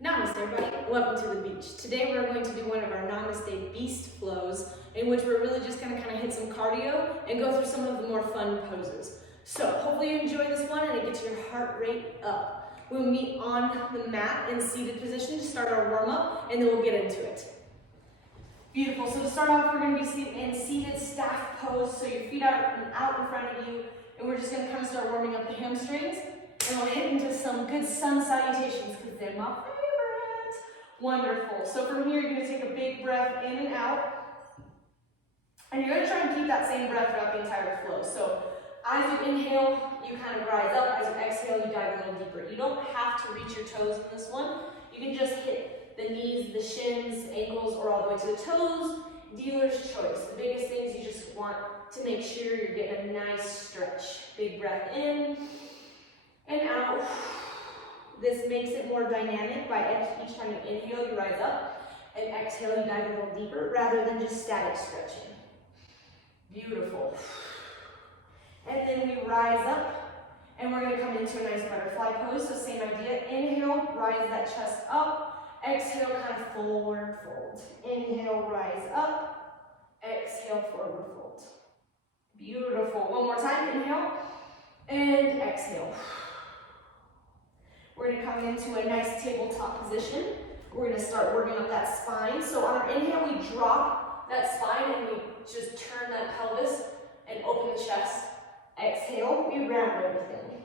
Namaste everybody, welcome to the beach. Today we're going to do one of our Namaste Beast flows in which we're really just going to kind of hit some cardio and go through some of the more fun poses. So hopefully you enjoy this one and it gets your heart rate up. We'll meet on the mat in seated position to start our warm up and then we'll get into it. Beautiful, so to start off we're going to be in seated staff pose, so your feet are out in front of you and we're just going to kind of start warming up the hamstrings and we'll hit into some good sun salutations because they're my favorite. Wonderful. So from here, you're going to take a big breath in and out. And you're going to try and keep that same breath throughout the entire flow. So as you inhale, you kind of rise up. As you exhale, you dive a little deeper. You don't have to reach your toes in this one. You can just hit the knees, the shins, ankles, or all the way to the toes. Dealer's choice. The biggest thing is you just want to make sure you're getting a nice stretch. Big breath in and out. This makes it more dynamic by each time you inhale, you rise up, and exhale, you dive a little deeper, rather than just static stretching. Beautiful. And then we rise up, and we're going to come into a nice butterfly pose, so same idea. Inhale, rise that chest up. Exhale, kind of forward fold. Inhale, rise up. Exhale, forward fold. Beautiful. One more time, inhale, and exhale. We're going to come into a nice tabletop position. We're going to start working up that spine. So on our inhale, we drop that spine and we just turn that pelvis and open the chest. Exhale, we round everything.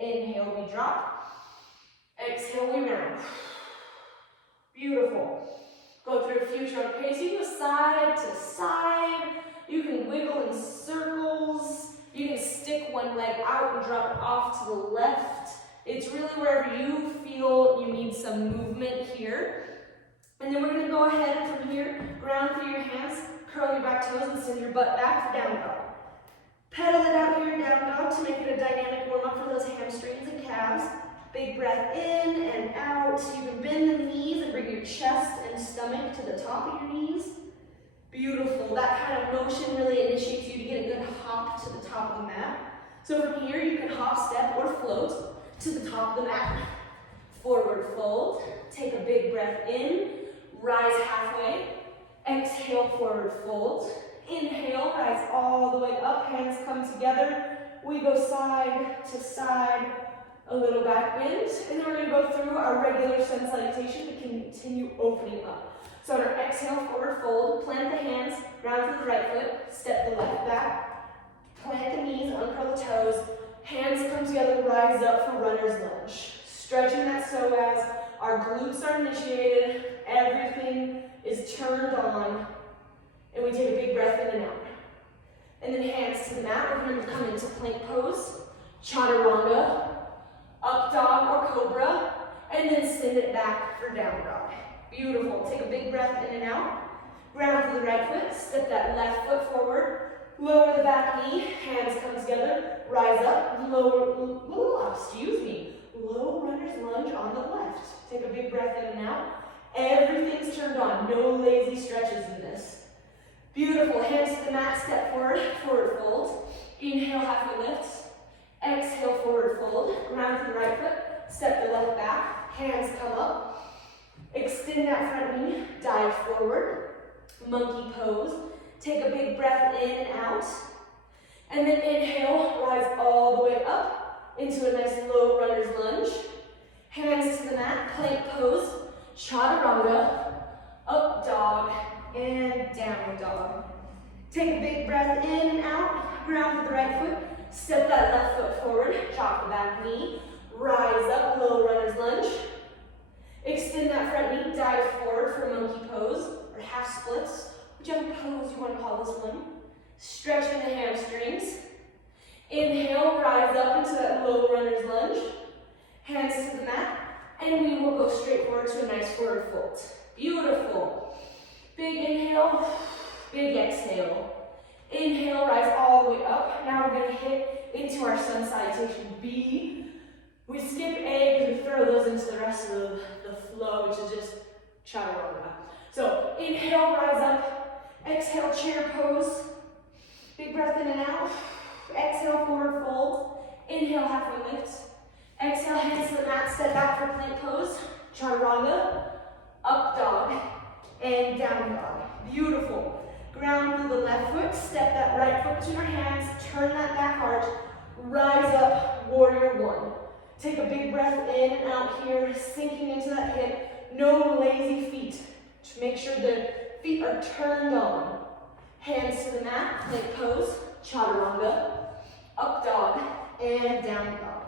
Inhale, we drop. Exhale, we round. Beautiful. Go through a few short paces. You go side to side. You can wiggle in circles. You can stick one leg out and drop it off to the left. It's really wherever you feel you need some movement here. And then we're going to go ahead and from here, ground through your hands, curl your back toes and send your butt back for down dog. Pedal it out here, down dog, to make it a dynamic warm up for those hamstrings and calves. Big breath in and out. You can bend the knees and bring your chest and stomach to the top of your knees. Beautiful. That kind of motion really initiates you to get a good hop to the top of the mat. So from here, you can hop, step, or float to the top of the mat. Forward fold, take a big breath in, rise halfway, exhale, forward fold, inhale, rise all the way up, hands come together, we go side to side, a little back bend, and then we're going to go through our regular sun salutation to continue opening up. So on our exhale, forward fold, plant the hands, round to the right foot, step the left back, plant the knees, uncurl the toes, hands come together, rise up for runner's lunge. Stretching that psoas, our glutes are initiated, everything is turned on, and we take a big breath in and out. And then hands to the mat, we're going to come into plank pose, chaturanga, up dog or cobra, and then send it back for down dog. Beautiful. Take a big breath in and out. Ground to the right foot, step that left foot forward. Lower the back knee, hands come together, rise up, low runner's lunge on the left. Take a big breath in and out. Everything's turned on, no lazy stretches in this. Beautiful, hands to the mat, step forward, forward fold. Inhale, halfway lift. Exhale, forward fold. Ground to the right foot, step the left back, hands come up. Extend that front knee, dive forward. Monkey pose. Take a big breath in and out. And then inhale, rise all the way up into a nice low runner's lunge. Hands to the mat, plank pose, chaturanga, up dog, and down dog. Take a big breath in and out, ground to the right foot, step that left foot forward, chop the back knee, rise up, low runner's lunge. Extend that front knee, dive forward for monkey pose, or half splits. Whichever pose you want to call this one. Stretching the hamstrings. Inhale, rise up into that low runner's lunge. Hands to the mat. And we will go straight forward to a nice forward fold. Beautiful. Big inhale, big exhale. Inhale, rise all the way up. Now we're going to hit into our sun salutation B. We skip A because we throw those into the rest of the flow, which is just chaturanga. So inhale, rise up. Exhale, chair pose. Big breath in and out. Exhale, forward fold. Inhale, halfway lift. Exhale, hands to the mat, step back for plank pose. chaturanga, up dog, and down dog. Beautiful. Ground through the left foot, step that right foot to your hands, turn that back arch, rise up, warrior one. Take a big breath in and out here, sinking into that hip. No lazy feet. Just make sure the feet are turned on. Hands to the mat, plank pose, chaturanga, up dog, and down dog.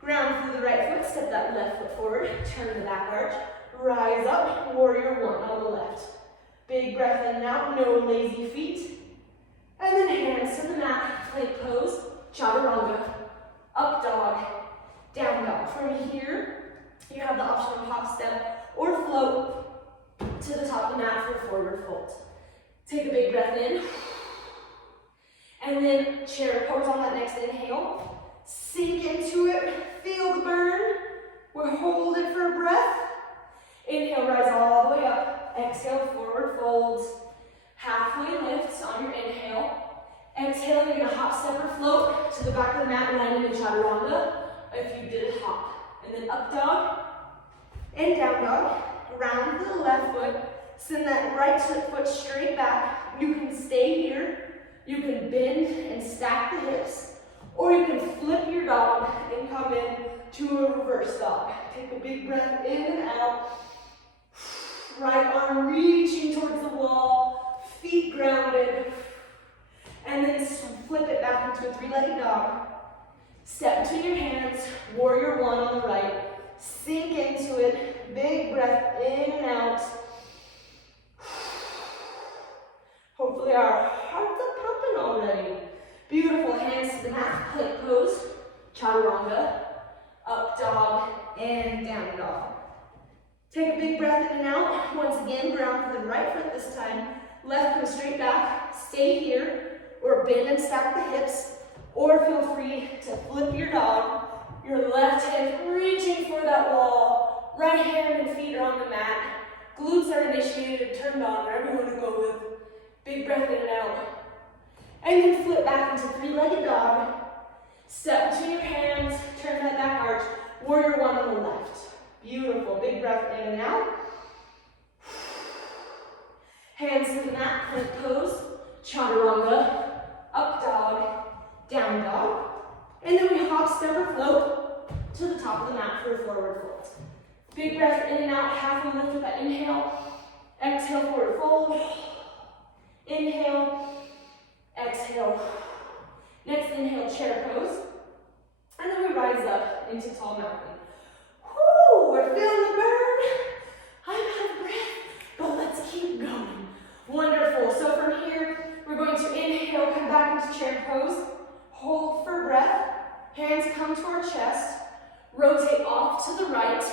Ground through the right foot, step that left foot forward, turn the back arch, rise up, warrior one on the left. Big breath in and out, no lazy feet. And then hands to the mat, plank pose, chaturanga, up dog, down dog. From here, you have the option of hop step or float to the top of the mat for forward fold. Take a big breath in. And then chair pose on that next inhale. Sink into it, feel the burn. We'll hold it for a breath. Inhale, rise all the way up. Exhale, forward folds. Halfway lifts on your inhale. Exhale, you're gonna hop, step, or float to the back of the mat, landing in chaturanga. If you did a hop. And then up dog and down dog. Round to the left foot. Send that right foot straight back. You can stay here. You can bend and stack the hips. Or you can flip your dog and come in to a reverse dog. Take a big breath in and out. Right arm reaching towards the wall, feet grounded. And then flip it back into a three-legged dog. Step between your hands, warrior one on the right. Sink into it, big breath in and out. Hopefully our hearts are pumping already. Beautiful, hands to the mat, plank pose, chaturanga, up dog, and down dog. Take a big breath in and out. Once again, ground for the right foot this time. Left comes straight back, stay here, or bend and stack the hips, or feel free to flip your dog. Your left hand reaching for that wall, right hand and feet are on the mat. Glutes are initiated, turned on, wherever you want to go with. Big breath in and out. And then flip back into three-legged dog. Step between your hands, turn that back arch. Warrior one on the left. Beautiful. Big breath in and out. Hands to the mat, plank pose, chaturanga, up dog, down dog. And then we hop, step, or float to the top of the mat for a forward fold. Big breath in and out, halfway lift with that inhale. Exhale, forward fold. Inhale, exhale. Next inhale, chair pose. And then we rise up into tall mountain. Whoo, we're feeling the burn. I'm out of breath, but let's keep going. Wonderful. So from here, we're going to inhale, come back into chair pose. Hold for breath. Hands come to our chest. Rotate off to the right.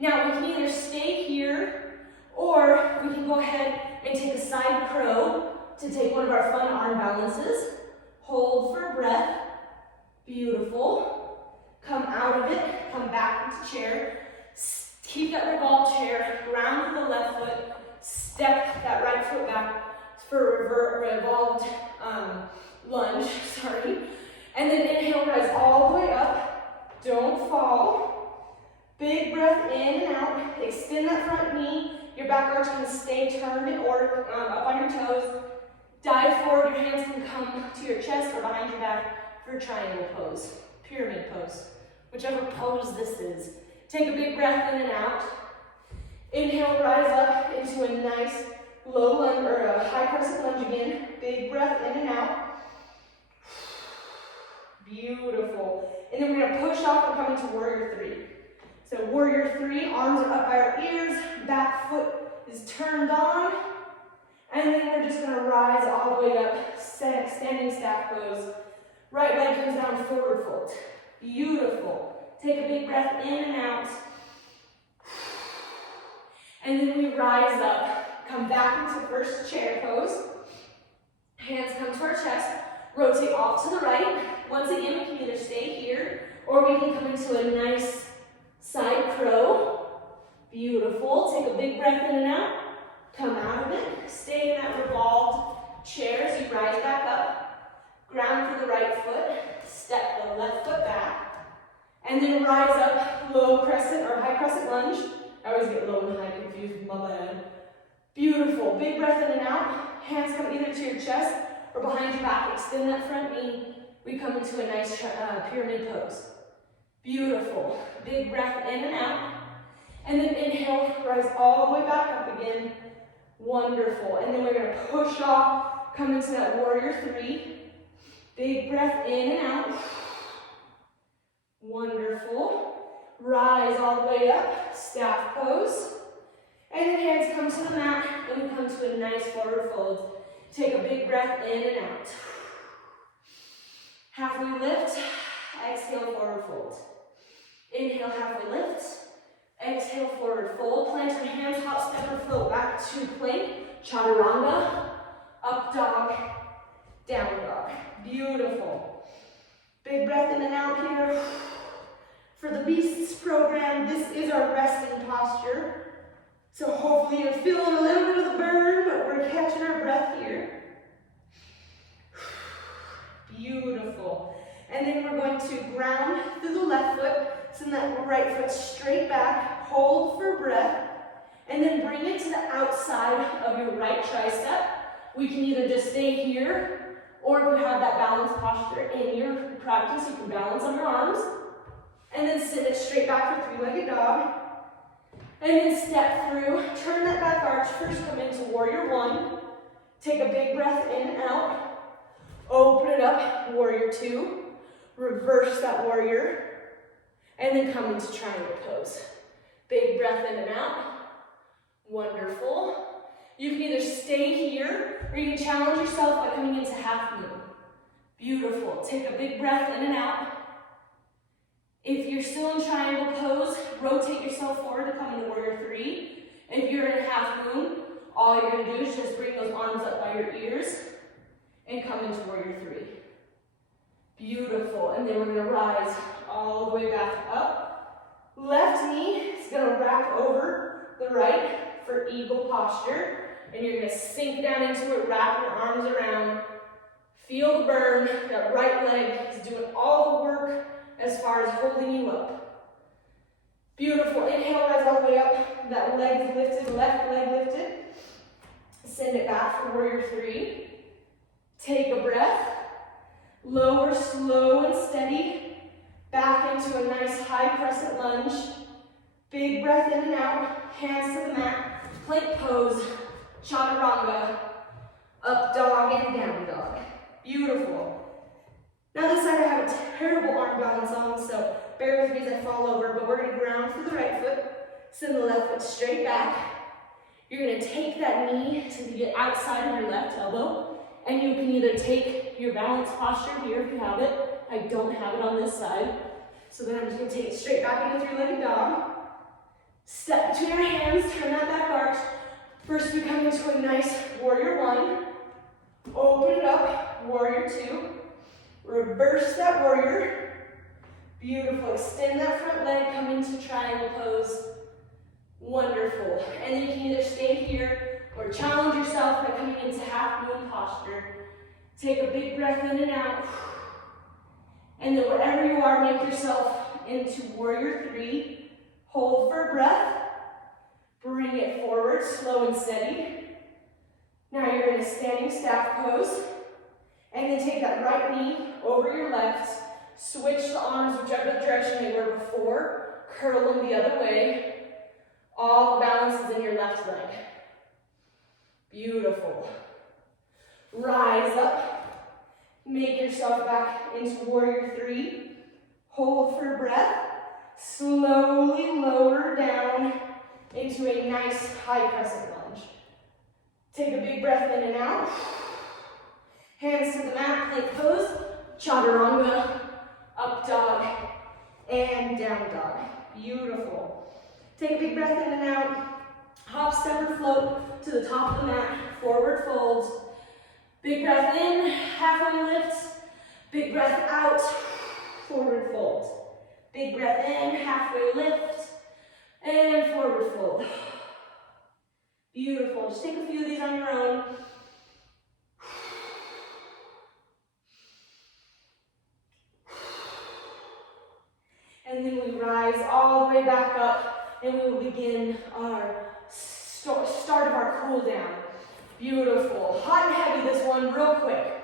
Now we can either stay here, or we can go ahead and take a side crow to take one of our fun arm balances. Hold for breath. Beautiful. Come out of it, come back into chair. Keep that revolved chair, ground the left foot, step that right foot back for revolved lunge, sorry. And then inhale, rise all the way up. Don't fall. Big breath in and out. Extend that front knee. Your back arch can stay turned or up on your toes. Dive forward, your hands can come to your chest or behind your back for triangle pose, pyramid pose, whichever pose this is. Take a big breath in and out. Inhale, rise up into a nice low lunge or a high crescent lunge again. Big breath in and out. Beautiful. And then we're gonna push off and come into warrior three. So warrior three, arms are up by our ears, back foot is turned on. And then we're just gonna rise all the way up, standing stack pose. Right leg comes down, forward fold. Beautiful. Take a big breath in and out. And then we rise up, come back into first chair pose. Hands come to our chest, rotate off to the right. Once again, we can either stay here, or we can come into a nice side crow. Beautiful. Take a big breath in and out. Come out of it. Stay in that revolved chair as you rise back up. Ground for the right foot. Step the left foot back. And then rise up, low crescent or high crescent lunge. I always get low and high confused, my bad. Beautiful. Big breath in and out. Hands come either to your chest or behind your back. Extend that front knee. We come into a nice pyramid pose. Beautiful. Big breath in and out. And then inhale, rise all the way back up again. Wonderful. And then we're going to push off, come into that warrior three. Big breath in and out. Wonderful. Rise all the way up, staff pose. And then hands come to the mat, and we come to a nice forward fold. Take a big breath in and out. Halfway lift, exhale, forward fold. Inhale, halfway lift. Exhale, forward fold. Plant your hands, hop, step, or float back to plank. Chaturanga, up dog, down dog. Beautiful. Big breath in and out here. For the Beasts program, this is our resting posture. So hopefully you're feeling a little bit of the burn, but we're catching our breath here. Beautiful. And then we're going to ground through the left foot, send that right foot straight back, hold for breath, and then bring it to the outside of your right tricep. We can either just stay here, or if you have that balance posture in your practice, you can balance on your arms, and then send it straight back for three-legged dog. And then step through, turn that back arch, first come into warrior one. Take a big breath in and out. Open it up, warrior two. Reverse that warrior. And then come into triangle pose. Big breath in and out. Wonderful. You can either stay here, or you can challenge yourself by coming into half moon. Beautiful. Take a big breath in and out. If you're still in triangle pose, rotate yourself forward to come into warrior three. If you're in half moon, all you're going to do is just bring those arms up by your ears and come into warrior three. Beautiful. And then we're going to rise all the way back up. Left knee is going to wrap over the right for eagle posture. And you're going to sink down into it, wrap your arms around. Feel the burn. That right leg is doing all the work as far as holding you up. Beautiful. Inhale, rise all the way up. That leg is lifted, left leg lifted. Send it back for warrior three. Take a breath. Lower, slow and steady. Back into a nice high crescent lunge. Big breath in and out. Hands to the mat. Plank pose. Chaturanga. Up dog and down dog. Beautiful. Now this side I have a terrible arm balance on, so bear with me as I fall over, but we're going to ground through the right foot, send the left foot straight back. You're going to take that knee to the outside of your left elbow, and you can either take your balance posture here if you have it. I don't have it on this side, so then I'm just going to take it straight back into three-legged dog. Step between your hands, turn that back arch. First we come into a nice warrior one. Open it up, warrior two. Reverse that warrior. Beautiful. Extend that front leg, come into triangle pose. Wonderful. And then you can either stay here or challenge yourself by coming into half moon posture. Take a big breath in and out. And then wherever you are, make yourself into warrior three. Hold for breath. Bring it forward, slow and steady. Now you're in a standing staff pose. And then take that right knee over your left. Switch the arms whichever direction they were before. Curl them the other way. All the balance is in your left leg. Beautiful. Rise up. Make yourself back into warrior three. Hold for breath. Slowly lower down into a nice high crescent lunge. Take a big breath in and out. Hands to the mat, plank pose, chaturanga, up dog, and down dog. Beautiful. Take a big breath in and out. Hop, step, or float to the top of the mat, forward fold. Big breath in, halfway lift. Big breath out, forward fold. Big breath in, halfway lift, and forward fold. Beautiful. Just take a few of these on your own. And then we rise all the way back up and we will begin our start of our cool down. Beautiful. Hot and heavy this one, real quick.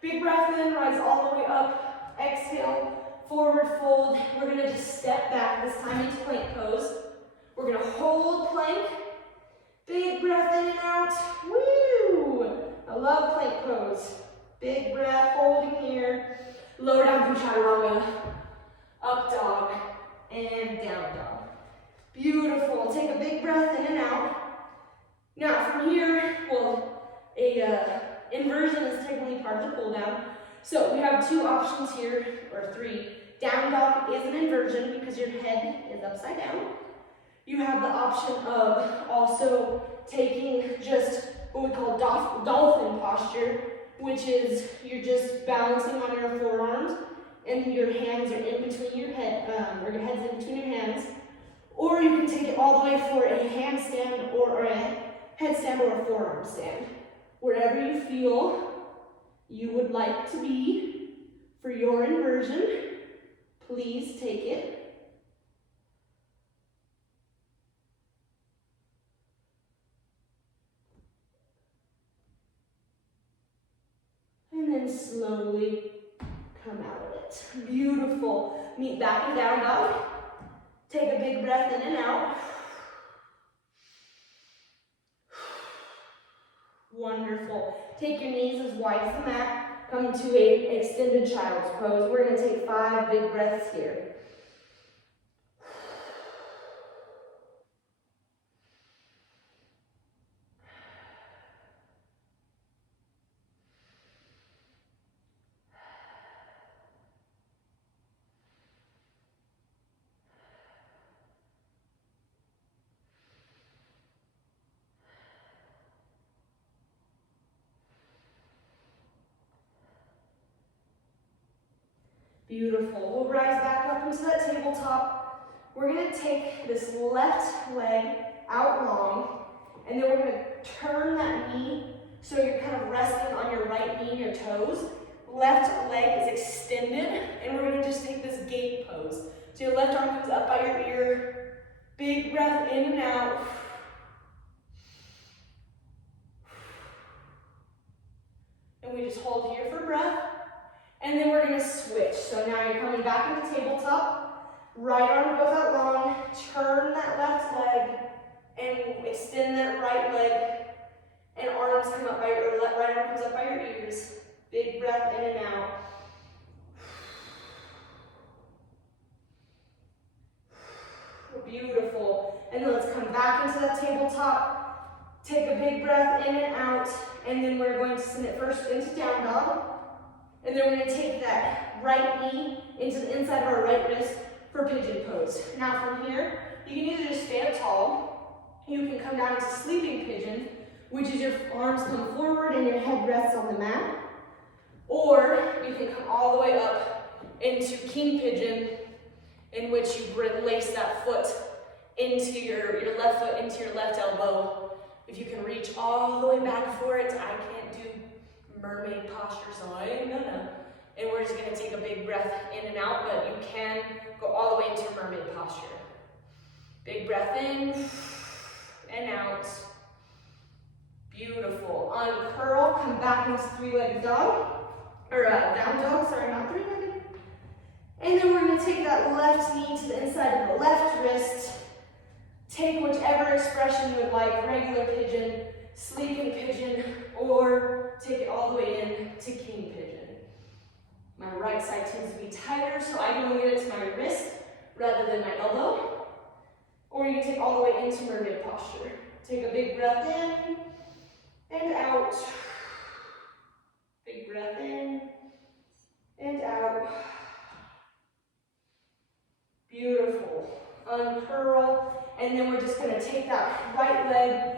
Big breath in, rise all the way up. Exhale, forward fold. We're gonna just step back, this time into plank pose. We're gonna hold plank. Big breath in and out. Woo! I love plank pose. Big breath, holding here. Lower down through chaturanga. Up dog and down dog. Beautiful. Take a big breath in and out. Now from here, well, inversion is technically part of the cool down. So we have two options here, or three. Down dog is an inversion because your head is upside down. You have the option of also taking just what we call dolphin posture, which is you're just balancing on your forearms and your hands are in between your head, or your head's in between your hands. Or you can take it all the way for a handstand or a headstand or a forearm stand. Wherever you feel you would like to be for your inversion, please take it. And then slowly come out of it. Beautiful. Meet back and down dog. Take a big breath in and out. Wonderful. Take your knees as wide as the mat. Come to an extended child's pose. We're going to take 5 big breaths here. Beautiful. We'll rise back up into that tabletop. We're going to take this left leg out long, and then we're going to turn that knee so you're kind of resting on your right knee and your toes. Left leg is extended, and we're going to just take this gate pose. So your left arm comes up by your ear. Big breath in and out. And we just hold here for breath. And then we're going to switch. So now you're coming back into tabletop. Right arm goes out long. Turn that left leg and extend that right leg. And arms come up by your, or right arm comes up by your ears. Big breath in and out. Beautiful. And then let's come back into that tabletop. Take a big breath in and out. And then we're going to send it first into down dog. And then we're going to take that right knee into the inside of our right wrist for pigeon pose. Now from here, you can either just stand tall, you can come down into sleeping pigeon, which is your arms come forward and your head rests on the mat, or you can come all the way up into king pigeon, in which you lace that foot into your left foot into your left elbow. If you can reach all the way back for it, I can't do mermaid posture, so I'm gonna. And we're just gonna take a big breath in and out, but you can go all the way into mermaid posture. Big breath in and out. Beautiful. Uncurl, come back into three-legged dog, or down dog, sorry, not three-legged. And then we're gonna take that left knee to the inside of the left wrist. Take whichever expression you would like, regular pigeon, sleeping pigeon, or take it all the way in to king pigeon. My right side tends to be tighter, so I can get it to my wrist rather than my elbow. Or you can take all the way into mermaid posture. Take a big breath in and out. Big breath in and out. Beautiful. Uncurl, and then we're just going to take that right leg,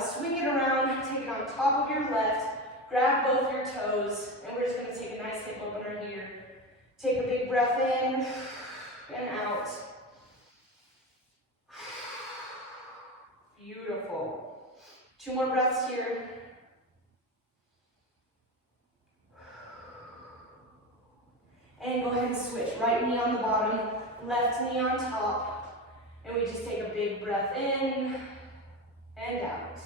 swing it around, take it on top of your left, grab both your toes, and we're just going to take a nice hip opener here. Take a big breath in and out. Beautiful. 2 more breaths here. And go ahead and switch. Right knee on the bottom, left knee on top. And we just take a big breath in and out.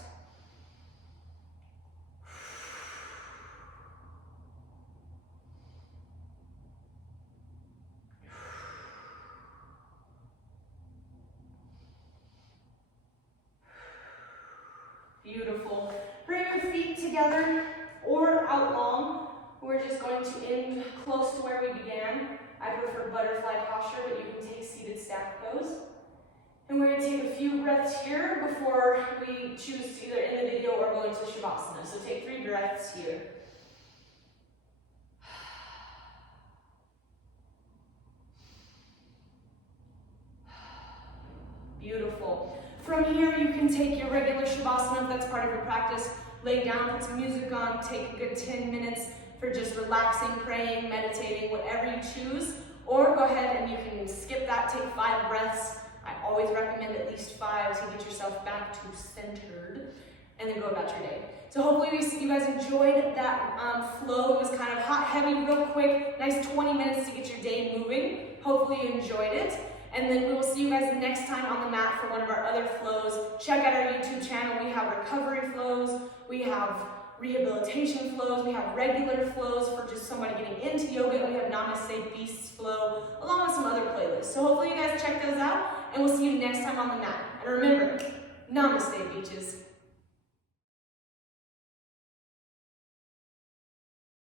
Beautiful. Bring your feet together or out long. We're just going to end close to where we began. I prefer butterfly posture, but you can take seated stack pose. And we're going to take a few breaths here before we choose to either end the video or go into Shavasana. So take 3 breaths here. Beautiful. From here, you can take your regular Shavasana if that's part of your practice. Lay down, put some music on, take a good 10 minutes for just relaxing, praying, meditating, whatever you choose. Or go ahead and you can skip that, take 5 breaths. I always recommend at least 5 to get yourself back to centered, and then go about your day. So hopefully you guys enjoyed that flow. It was kind of hot, heavy, real quick, nice 20 minutes to get your day moving. Hopefully you enjoyed it. And then we will see you guys next time on the mat for one of our other flows. Check out our YouTube channel. We have recovery flows, we have rehabilitation flows, we have regular flows for just somebody getting into yoga, and we have Namaste Beasts flow, along with some other playlists. So hopefully you guys check those out, and we'll see you next time on the mat. And remember, Namaste Beaches.